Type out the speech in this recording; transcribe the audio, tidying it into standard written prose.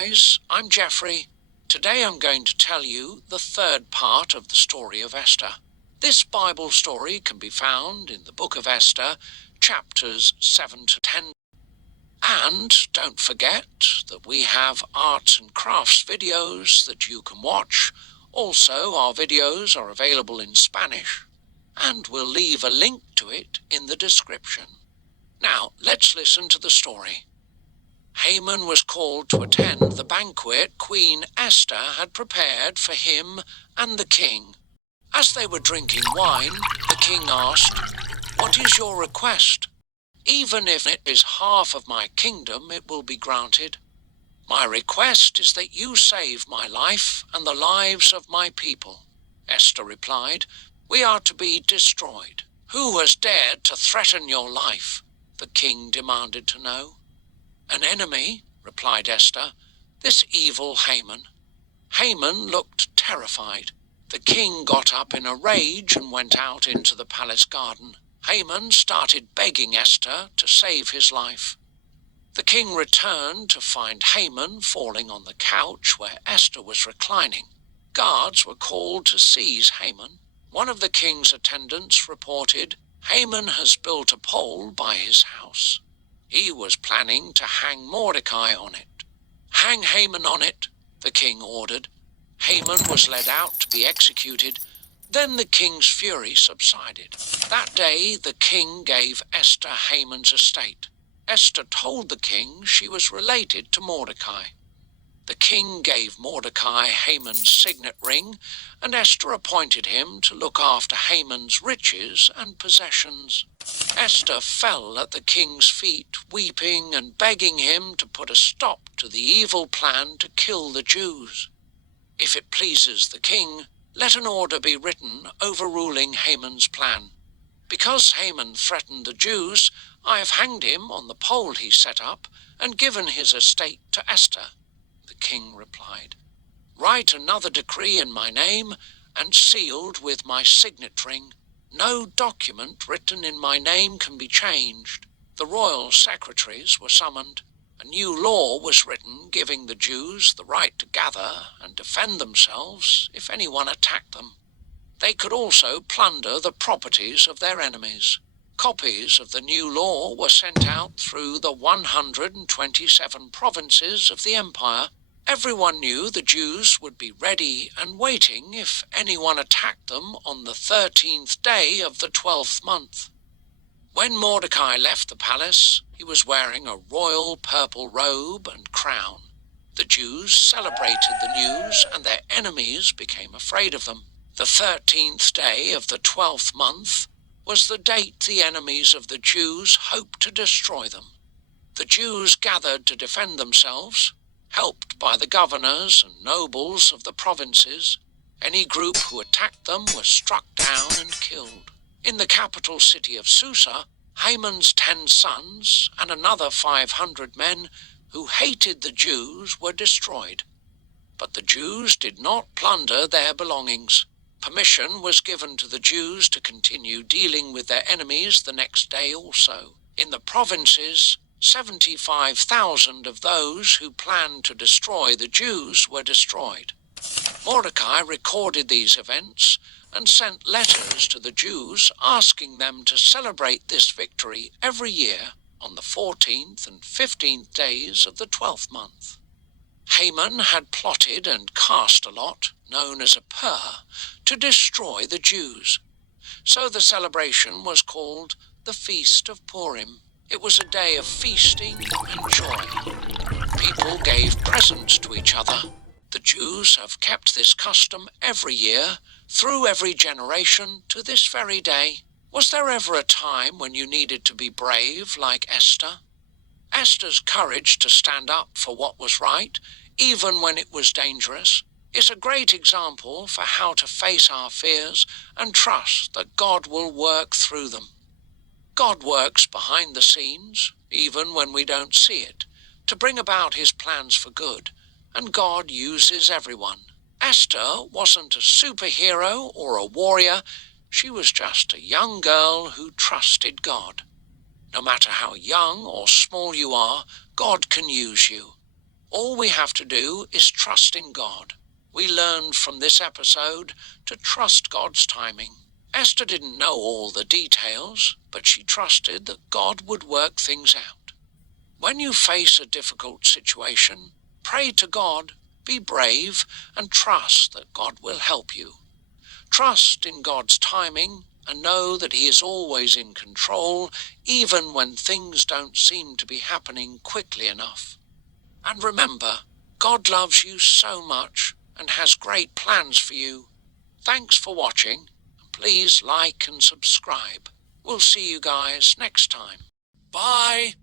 guys, I'm Jeffrey. Today I'm going to tell you the third part of the story of Esther. This Bible story can be found in the book of Esther, chapters 7 to 10. And don't forget that we have arts and crafts videos that you can watch. Also, our videos are available in Spanish, and we'll leave a link to it in the description. Now, let's listen to the story. Haman was called to attend the banquet Queen Esther had prepared for him and the king. As they were drinking wine, the king asked, "What is your request? Even if it is half of my kingdom, it will be granted. My request is that you save my life and the lives of my people." Esther replied, "We are to be destroyed. Who has dared to threaten your life?" the king demanded to know. "An enemy," replied Esther, "this evil Haman." Haman looked terrified. The king got up in a rage and went out into the palace garden. Haman started begging Esther to save his life. The king returned to find Haman falling on the couch where Esther was reclining. Guards were called to seize Haman. One of the king's attendants reported, "Haman has built a pole by his house. He was planning to hang Mordecai on it." "Hang Haman on it," the king ordered. Haman was led out to be executed. Then the king's fury subsided. That day the king gave Esther Haman's estate. Esther told the king she was related to Mordecai. The king gave Mordecai Haman's signet ring, and Esther appointed him to look after Haman's riches and possessions. Esther fell at the king's feet, weeping and begging him to put a stop to the evil plan to kill the Jews. "If it pleases the king, let an order be written overruling Haman's plan. Because Haman threatened the Jews, I have hanged him on the pole he set up and given his estate to Esther," the king replied. "Write another decree in my name and sealed with my signet ring. No document written in my name can be changed." The royal secretaries were summoned. A new law was written giving the Jews the right to gather and defend themselves if anyone attacked them. They could also plunder the properties of their enemies. Copies of the new law were sent out through the 127 provinces of the empire. Everyone knew the Jews would be ready and waiting if anyone attacked them on the 13th day of the 12th month. When Mordecai left the palace, he was wearing a royal purple robe and crown. The Jews celebrated the news, and their enemies became afraid of them. The 13th day of the 12th month was the date the enemies of the Jews hoped to destroy them. The Jews gathered to defend themselves, helped by the governors and nobles of the provinces. Any group who attacked them was struck down and killed. In the capital city of Susa, Haman's 10 sons and another 500 men who hated the Jews were destroyed. But the Jews did not plunder their belongings. Permission was given to the Jews to continue dealing with their enemies the next day also. In the provinces, 75,000 of those who planned to destroy the Jews were destroyed. Mordecai recorded these events and sent letters to the Jews asking them to celebrate this victory every year on the 14th and 15th days of the 12th month. Haman had plotted and cast a lot, known as a pur, to destroy the Jews. So the celebration was called the Feast of Purim. It was a day of feasting and joy. People gave presents to each other. The Jews have kept this custom every year, through every generation, to this very day. Was there ever a time when you needed to be brave like Esther? Esther's courage to stand up for what was right, even when it was dangerous, is a great example for how to face our fears and trust that God will work through them. God works behind the scenes, even when we don't see it, to bring about his plans for good, and God uses everyone. Esther wasn't a superhero or a warrior. She was just a young girl who trusted God. No matter how young or small you are, God can use you. All we have to do is trust in God. We learned from this episode to trust God's timing. Esther didn't know all the details, but she trusted that God would work things out. When you face a difficult situation, pray to God, be brave, and trust that God will help you. Trust in God's timing and know that He is always in control, even when things don't seem to be happening quickly enough. And remember, God loves you so much and has great plans for you. Thanks for watching. Please like and subscribe. We'll see you guys next time. Bye!